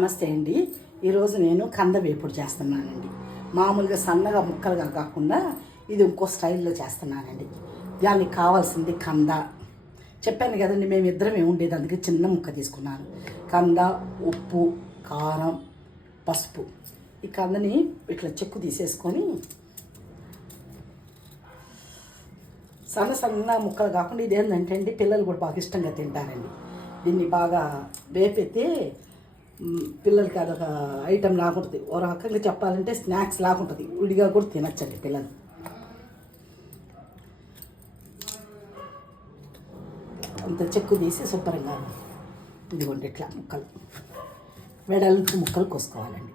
నమస్తే అండి. ఈరోజు నేను కంద వేపుడు చేస్తున్నానండి. మామూలుగా సన్నగా ముక్కలుగా కాకుండా ఇది ఇంకో స్టైల్లో చేస్తున్నానండి. దానికి కావాల్సింది కంద. చెప్పాను కదండి మేము ఇద్దరమే ఉండేది అందుకే చిన్న ముక్క తీసుకున్నాను. కంద ఉప్పు కారం పసుపు. ఈ కందని ఇట్లా చెక్కు తీసేసుకొని సన్న సన్న ముక్కలు కాకుండా ఇది ఏంటంటే అండి పిల్లలు కూడా బాగా ఇష్టంగా తింటారండి. దీన్ని బాగా వేపెత్తే పిల్లలకి అదొక ఐటెం లాగుంటుంది. ఓ రకంగా చెప్పాలంటే స్నాక్స్ లాగుంటుంది. విడిగా కూడా తినచ్చండి పిల్లలు. అంత చెక్కు తీసి శుభ్రంగా ఇదిగోండి ఇట్లా ముక్కలు. వెడల్పు ముక్కలు కోసుకోవాలండి.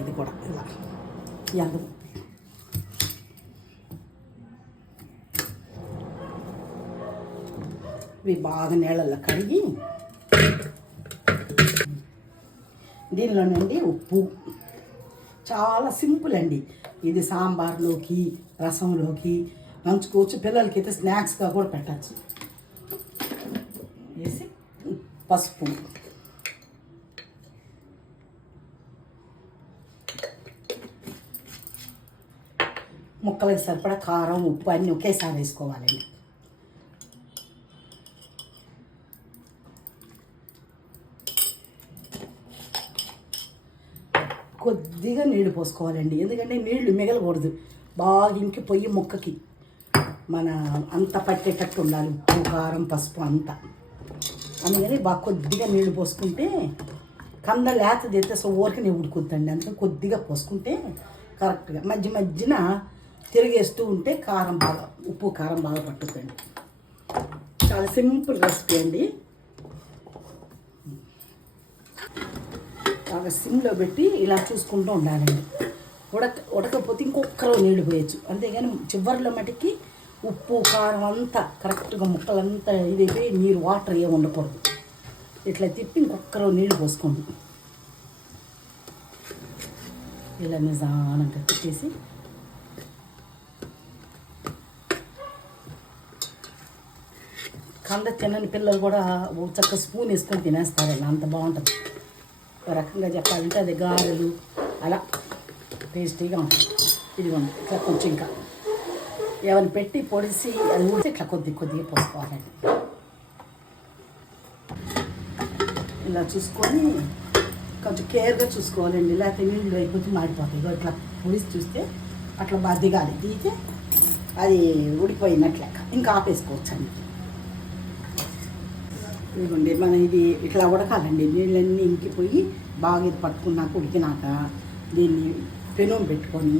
ఇది కూడా ఇలా. ఎండు ఇవి బాగా నీళ్ళల్లో కడిగి దీనిలో నుండి ఉప్పు. చాలా సింపుల్ అండి. ఇది సాంబార్లోకి రసంలోకి నంచుకోవచ్చు. పిల్లలకి అయితే స్నాక్స్గా కూడా పెట్టచ్చు. వేసి పసుపు. ముక్కలకి సరిపడా కారం ఉప్పు అన్నీ ఒకేసారి వేసుకోవాలండి కొద్దిగా నీళ్ళు పోసుకోవాలండి. ఎందుకంటే నీళ్ళు మిగలకూడదు. బాగా ఇంకి పొయ్యి ముక్కకి. మన అంత పట్టేటట్టు ఉండాలి. ఉప్పు కారం పసుపు అంతా. అందుకని బాగా కొద్దిగా నీళ్ళు పోసుకుంటే కంద లేతది అయితే సో ఊరికి ఉడుకుద్దండి. అందుకని కొద్దిగా పోసుకుంటే కరెక్ట్గా. మధ్య మధ్యన తిరిగేస్తూ ఉంటే కారం బాగా ఉప్పు కారం బాగా పట్టుకోండి. చాలా సింపుల్ రెసిపీ అండి. బాగా సిమ్లో పెట్టి ఇలా చూసుకుంటూ ఉండాలండి. ఉడక ఉడకపోతే ఇంకొకరు నీళ్ళు పోయచ్చు. అంతేగాని చివరిలో మటుకి ఉప్పు కారం అంతా కరెక్ట్గా ముక్కలంతా ఇదైపోయి నీరు వాటర్ ఏమి ఉండకూడదు. ఇట్లా తిప్పి ఇంకొకరు నీళ్ళు పోసుకోండి. ఇలా నిజానంగా తిప్పేసి కంద తినని పిల్లలు కూడా ఓ చక్క స్పూన్ వేసుకొని తినేస్తారండి అంత బాగుంటుంది. ఒక రకంగా చెప్పాలంటే అది గారెలు అలా టేస్టీగా ఉంటుంది. ఇదిగోండి ఇట్లా కొంచెం ఇంకా ఏమైనా పెట్టి పొడిసి అది ఊడితే ఇట్లా కొద్ది కొద్దిగా పోసుకోవాలండి. ఇలా చూసుకొని కొంచెం కేర్గా చూసుకోవాలండి. లేకపోతే నీళ్ళు అయిపోతే మాడిపోతాయి. ఇట్లా పొడిసి చూస్తే అట్లా బాగా దిగాలి. దిగితే అది ఉడికిపోయినట్లు ఇంకా ఆపేసుకోవచ్చు అండి ఇదిగోండి మనం ఇది ఇట్లా ఉడకాలండి. నీళ్ళన్నీ ఇంకిపోయి బాగా ఇది పట్టుకున్నాక ఉడికినాక దీన్ని పెనం పెట్టుకొని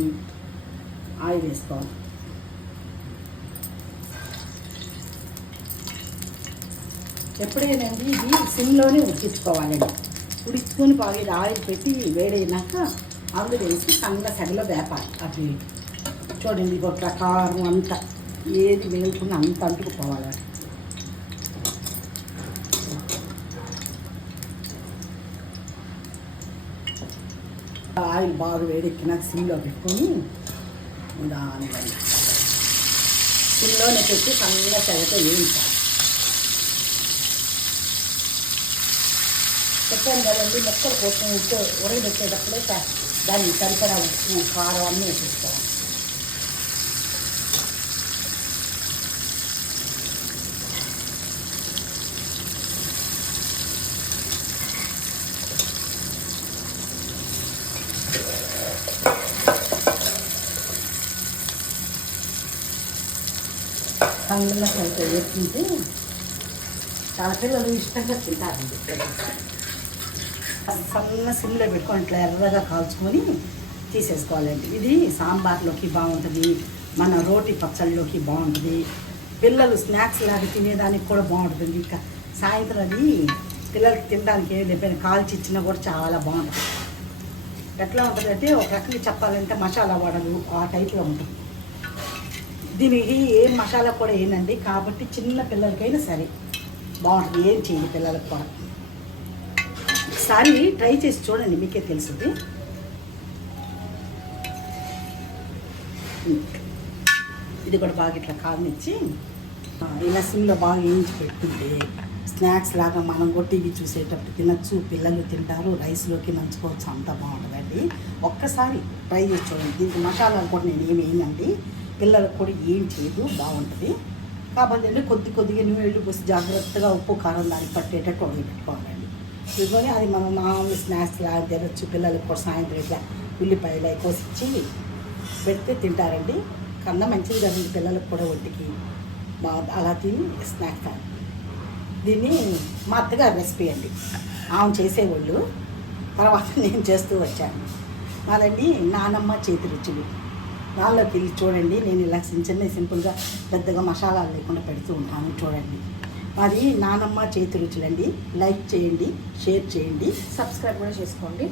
ఆయిల్ వేసుకోవాలి. ఎప్పుడైనాండి ఇది సిమ్లోనే ఉడికించుకోవాలండి. ఉడికించుకొని బాగా ఇది ఆయిల్ పెట్టి వేడైనాక అందులో వేసి సన్నగా సగలో వేపాలి. అటు చూడండి గొట్ల కారం అంతా ఏది వేయకుండా అంత అంటుకుపోవాలి. ఆయిల్ బాగా వేడెక్కినాక సిమ్లో పెట్టుకొని దానిలో సిమ్లోనే పెట్టి సన్నగా తెగతో వేయించాలి. చెప్పాను కదండి మొక్కల కోసం ఉప్పు ఉడకబెట్టేటప్పుడే దాన్ని సరిపడా ఉప్పు కారం అన్నీ వేసేస్తాను సన్నగా సరిగ్గా వేసుకుంటే చాలా పిల్లలు ఇష్టంగా తింటారండి సన్న సిమ్లో పెట్టుకొని ఇట్లా ఎర్రగా కాల్చుకొని తీసేసుకోవాలండి. ఇది సాంబార్లోకి బాగుంటుంది మన రోటి పచ్చళ్ళలోకి బాగుంటుంది. పిల్లలు స్నాక్స్ లాగా తినేదానికి కూడా బాగుంటుంది ఇంకా సాయంత్రం అది పిల్లలకి తినడానికి ఏం లేకపోయినా కాల్చి ఇచ్చినా కూడా చాలా బాగుంటుంది. ఎట్లా ఉంటుందంటే ఒక రకంగా చెప్పాలంటే మసాలా వడలు ఆ టైప్లో ఉంటుంది. దీనికి ఏం మసాలా కూడా ఏనండి కాబట్టి చిన్న పిల్లలకైనా సరే. బాగుంటుంది. ఏం చేయండి పిల్లలకు కూడా. ఒకసారి ట్రై చేసి చూడండి మీకే తెలుస్తుంది. ఇది కూడా బాగా ఇట్లా కాలనిచ్చి ఇలా సిమ్లో బాగా వేయించి పెట్టుకుంటే స్నాక్స్ లాగా మనం కూడా టీవీ చూసేటప్పుడు తినచ్చు. పిల్లలు తింటారు. రైస్లోకి నంచుకోవచ్చు. అంత బాగుంటుందండి. ఒక్కసారి ట్రై చేసి చూడండి. దీనికి మసాలాలు కూడా నేను ఏమి వేయనండి. పిల్లలకు కూడా ఏం చేయదు బాగుంటుంది. కాబట్టి అంటే కొద్ది కొద్దిగా నీళ్ళు పోసి జాగ్రత్తగా ఉప్పు కారం దానికి పట్టేటట్టు వండి పెట్టుకోవాలండి. ఇదిగోని అది మనం మామూలు స్నాక్స్ లాగా తినచ్చు పిల్లలకు కూడా సాయంత్రం ఇట్లా ఉల్లిపాయలు అవి కోసిచ్చి పెడితే తింటారండి. కన్నా మంచిది కదండి పిల్లలకు కూడా ఒంటికి. మా అలా తిని స్నాక్స్ తాగు. దీన్ని మా అత్తగారు రెసిపీ అండి. ఆమె చేసేవాళ్ళు. తర్వాత నేను చేస్తూ వచ్చాను. అదండి నానమ్మ చేతి రుచులు. దానిలోకి వెళ్ళి చూడండి నేను ఇలా చిన్న చిన్న సింపుల్గా పెద్దగా మసాలాలు లేకుండా పెడుతూ ఉంటాను చూడండి. మరి నానమ్మ చేతి రుచులండి లైక్ చేయండి షేర్ చేయండి. సబ్స్క్రైబ్ కూడా చేసుకోండి.